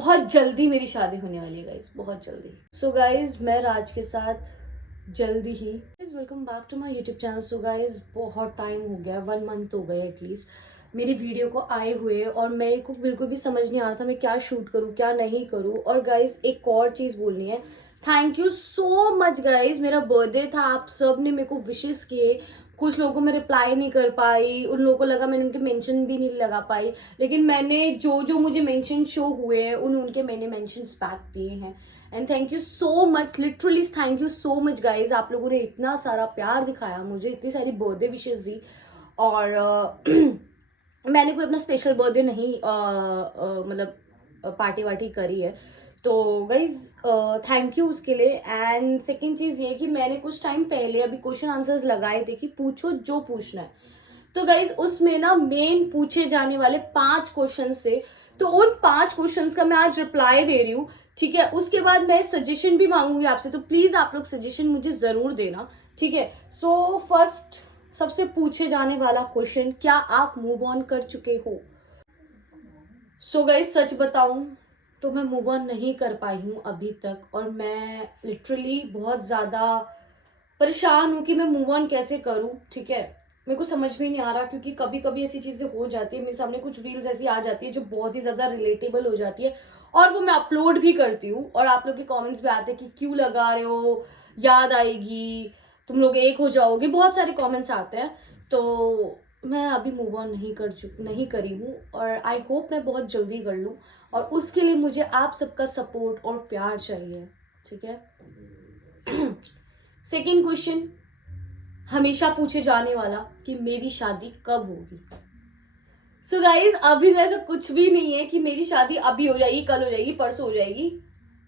बहुत जल्दी मेरी शादी होने वाली है गाइज, बहुत जल्दी। सो गाइज मैं राज के साथ जल्दी ही। Welcome back to my YouTube channel. So guys बहुत टाइम हो गया, 1 मंथ हो गए एटलीस्ट मेरी वीडियो को आए हुए, और मेरे को बिल्कुल भी समझ नहीं आ रहा था मैं क्या शूट करूँ क्या नहीं करूँ। और गाइज एक और चीज़ बोलनी है, thank you so much guys. मेरा बर्थडे था, आप सब ने मेरे को विशेस किए। कुछ लोगों को मैं रिप्लाई नहीं कर पाई, उन लोगों को लगा मैंने उनके मेंशन भी नहीं लगा पाई, लेकिन मैंने जो जो मुझे मेंशन शो हुए हैं उनके मैंने मेंशन बैक दिए हैं। And thank you so much, literally thank you so much guys. आप लोगों ने इतना सारा प्यार दिखाया मुझे, इतनी सारी बर्थडे विशेस दी। और मैंने कोई अपना स्पेशल बर्थडे नहीं मतलब पार्टी वार्टी करी है, तो गाइज थैंक यू उसके लिए। एंड सेकेंड चीज़ ये कि मैंने कुछ टाइम पहले अभी क्वेश्चन आंसर्स लगाए थे कि पूछो जो पूछना है, तो गाइज उसमें ना मेन पूछे जाने वाले 5 क्वेश्चन थे, तो उन 5 क्वेश्चंस का मैं आज रिप्लाई दे रही हूँ। ठीक है, उसके बाद मैं सजेशन भी मांगूंगी आपसे, तो प्लीज आप लोग सजेशन मुझे जरूर देना। ठीक है, सो फर्स्ट सबसे पूछे जाने वाला क्वेश्चन, क्या आप मूव ऑन कर चुके हो? सो गाइज सच बताऊं तो मैं मूव ऑन नहीं कर पाई हूँ अभी तक, और मैं लिटरली बहुत ज़्यादा परेशान हूँ कि मैं मूव ऑन कैसे करूँ। ठीक है, मेरे को समझ में नहीं आ रहा, क्योंकि कभी कभी ऐसी चीज़ें हो जाती है, मेरे सामने कुछ रील्स ऐसी आ जाती है जो बहुत ही ज़्यादा रिलेटेबल हो जाती है, और वो मैं अपलोड भी करती हूँ, और आप लोग के कमेंट्स में आते हैं कि क्यों लगा रहे हो, याद आएगी, तुम लोग एक हो जाओगे, बहुत सारे कमेंट्स आते हैं। तो मैं अभी मूव ऑन नहीं करी हूँ, और आई होप मैं बहुत जल्दी कर लूँ, और उसके लिए मुझे आप सबका सपोर्ट और प्यार चाहिए। ठीक है। सेकेंड क्वेश्चन, हमेशा पूछे जाने वाला, कि मेरी शादी कब होगी? सो गाइज अभी ऐसा कुछ भी नहीं है कि मेरी शादी अभी हो जाएगी, कल हो जाएगी, परसों हो जाएगी,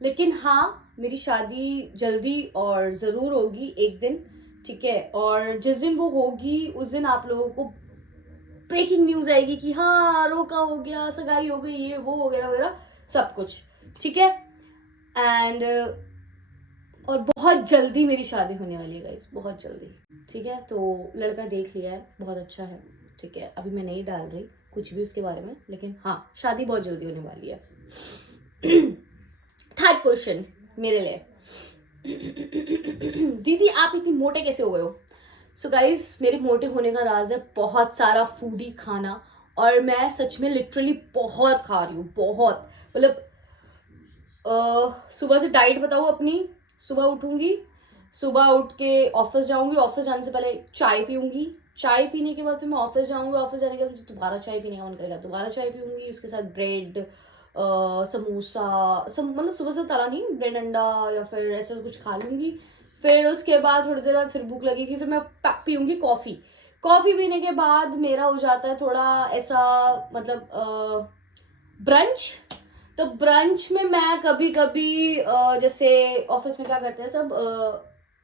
लेकिन हाँ मेरी शादी जल्दी और ज़रूर होगी एक दिन। ठीक है, और जिस दिन वो होगी उस दिन आप लोगों को ब्रेकिंग न्यूज आएगी कि हाँ रोका हो गया, सगाई हो गई, ये वो वगैरह वगैरह सब कुछ। ठीक है, एंड और बहुत जल्दी मेरी शादी होने वाली है गाइस, बहुत जल्दी। ठीक है, तो लड़का देख लिया है, बहुत अच्छा है। ठीक है, अभी मैं नहीं डाल रही कुछ भी उसके बारे में, लेकिन हाँ शादी बहुत जल्दी होने वाली है। थर्ड क्वेश्चन मेरे लिए, दीदी आप इतनी मोटे कैसे हो गए हो? सो गाइज मेरे मोटे होने का राज है बहुत सारा फूडी खाना, और मैं सच में लिटरली बहुत खा रही हूँ, बहुत मतलब सुबह से डाइट बताऊँ अपनी। सुबह उठूंगी, सुबह उठ के ऑफिस जाऊंगी, ऑफिस जाने से पहले चाय पीऊंगी, चाय पीने के बाद फिर मैं ऑफिस जाऊंगी, ऑफिस जाने के बाद मुझे दोबारा चाय पीने का मन करेगा, दोबारा चाय पीऊंगी, उसके साथ ब्रेड समोसा, मतलब सुबह से तला नहीं, ब्रेड अंडा या फिर ऐसा कुछ खा लूंगी। फिर उसके बाद थोड़ी देर बाद फिर भूख लगेगी, फिर मैं पीऊंगी कॉफ़ी। कॉफ़ी पीने के बाद मेरा हो जाता है थोड़ा ऐसा मतलब ब्रंच। तो ब्रंच में मैं कभी कभी जैसे ऑफिस में क्या करते हैं सब,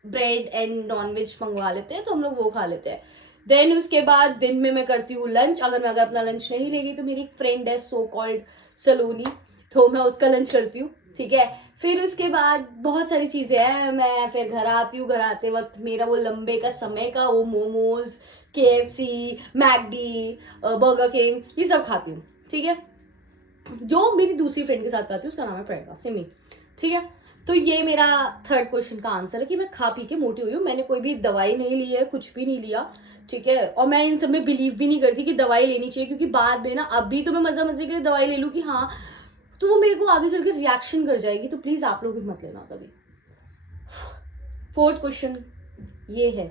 ब्रेड एंड नॉनवेज मंगवा लेते हैं, तो हम लोग वो खा लेते हैं। देन उसके बाद दिन में मैं करती हूँ लंच, अगर अपना लंच नहीं लेगी तो मेरी एक फ्रेंड है सो कॉल्ड सलोनी, तो मैं उसका लंच करती हूँ। ठीक है, फिर उसके बाद बहुत सारी चीज़ें हैं, मैं फिर घर आती हूँ, घर आते वक्त मेरा वो लंबे का समय का वो momos, KFC, McD, burger king, ये सब खाती हूँ। ठीक है, जो मेरी दूसरी फ्रेंड के साथ खाती हूँ, उसका नाम है प्रियंका सिमी। ठीक है, तो ये मेरा थर्ड क्वेश्चन का आंसर है कि मैं खा पी के मोटी हुई हूँ, मैंने कोई भी दवाई नहीं ली है, कुछ भी नहीं लिया। ठीक है, और मैं इन सब में बिलीव भी नहीं करती कि दवाई लेनी चाहिए, क्योंकि बाद में ना, अभी तो मैं मजा मजे के लिए दवाई ले लूँ कि हाँ, तो वो मेरे को आगे चल के रिएक्शन कर जाएगी, तो प्लीज आप लोग भी मत लेना कभी। फोर्थ क्वेश्चन ये है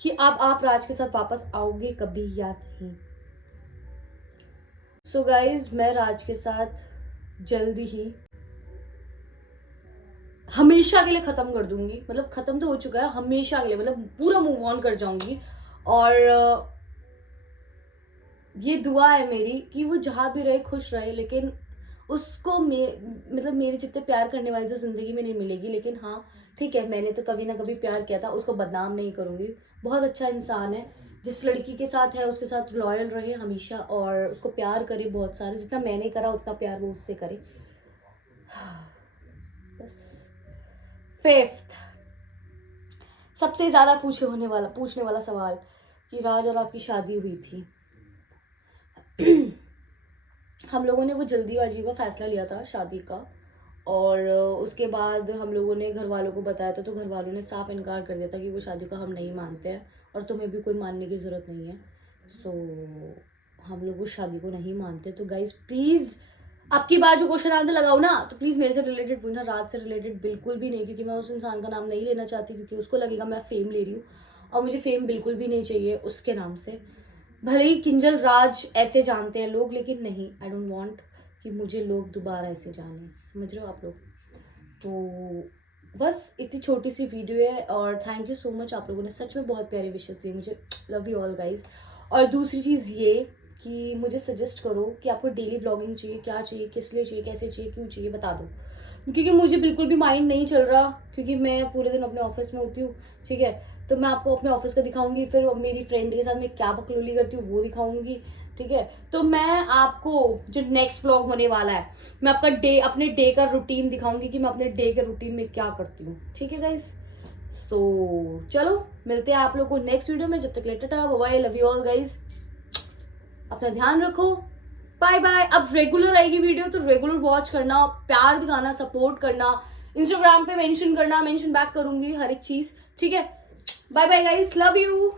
कि अब आप राज के साथ वापस आओगे कभी या नहीं? सो गाइज मैं राज के साथ जल्दी ही हमेशा के लिए खत्म कर दूंगी, मतलब खत्म तो हो चुका है, हमेशा के लिए मतलब पूरा मूव ऑन कर जाऊंगी। और ये दुआ है मेरी कि वो जहाँ भी रहे खुश रहे, लेकिन उसको मतलब मेरे जितने प्यार करने वाली तो जिंदगी में नहीं मिलेगी, लेकिन हाँ ठीक है, मैंने तो कभी ना कभी प्यार किया था, उसको बदनाम नहीं करूंगी। बहुत अच्छा इंसान है, जिस लड़की के साथ है उसके साथ लॉयल रहे हमेशा, और उसको प्यार करे बहुत सारे, जितना मैंने करा उतना प्यार वो उससे करे। बस। फिफ्थ, सबसे ज्यादा पूछने वाला सवाल, कि राज और आपकी शादी हुई थी हम लोगों ने वो जल्दीबाजी का फ़ैसला लिया था शादी का, और उसके बाद हम लोगों ने घर वालों को बताया था, तो घर वालों ने साफ इनकार कर दिया था कि वो शादी का हम नहीं मानते हैं और तुम्हें भी कोई मानने की ज़रूरत नहीं है। सो हम लोग उस शादी को नहीं मानते। तो गाइज़ प्लीज़ अब की बार जो क्वेश्चन आंसर लगाओ ना, तो प्लीज़ मेरे से रिलेटेड पूछना, राज से रिलेटेड बिल्कुल भी नहीं, क्योंकि मैं उस इंसान का नाम नहीं लेना चाहती, क्योंकि उसको लगेगा मैं फ़ेम ले रही हूँ और मुझे फ़ेम बिल्कुल भी नहीं चाहिए उसके नाम से। भले ही किंजल राज ऐसे जानते हैं लोग, लेकिन नहीं, आई डोंट वांट कि मुझे लोग दोबारा ऐसे जाने, समझ रहे हो आप लोग। तो बस इतनी छोटी सी वीडियो है, और थैंक यू सो मच, आप लोगों ने सच में बहुत प्यारे विशेस दिए मुझे, लव यू ऑल गाइज। और दूसरी चीज़ ये कि मुझे सजेस्ट करो कि आपको डेली ब्लॉगिंग चाहिए, क्या चाहिए, किस लिए चाहिए, कैसे चाहिए, क्यों चाहिए, बता दो, क्योंकि मुझे बिल्कुल भी माइंड नहीं चल रहा, क्योंकि मैं पूरे दिन अपने ऑफिस में होती हूँ, ठीक है। तो मैं आपको अपने ऑफिस का दिखाऊंगी, फिर मेरी फ्रेंड के साथ मैं क्या बकलोली करती हूँ वो दिखाऊंगी, ठीक है। तो मैं आपको जो नेक्स्ट व्लॉग होने वाला है, मैं आपका अपने डे का रूटीन दिखाऊंगी कि मैं अपने डे के रूटीन में क्या करती हूँ, ठीक है गाइज। तो चलो मिलते हैं आप लोग को नेक्स्ट वीडियो में, जब तक लेटर था bye, love you all guys, अपना ध्यान रखो, बाय बाय। अब रेगुलर आएगी वीडियो, तो रेगुलर वॉच करना, प्यार दिखाना, सपोर्ट करना, इंस्टाग्राम पे मेंशन करना, मेंशन बैक करूंगी हर एक चीज, ठीक है। Bye bye guys, love you.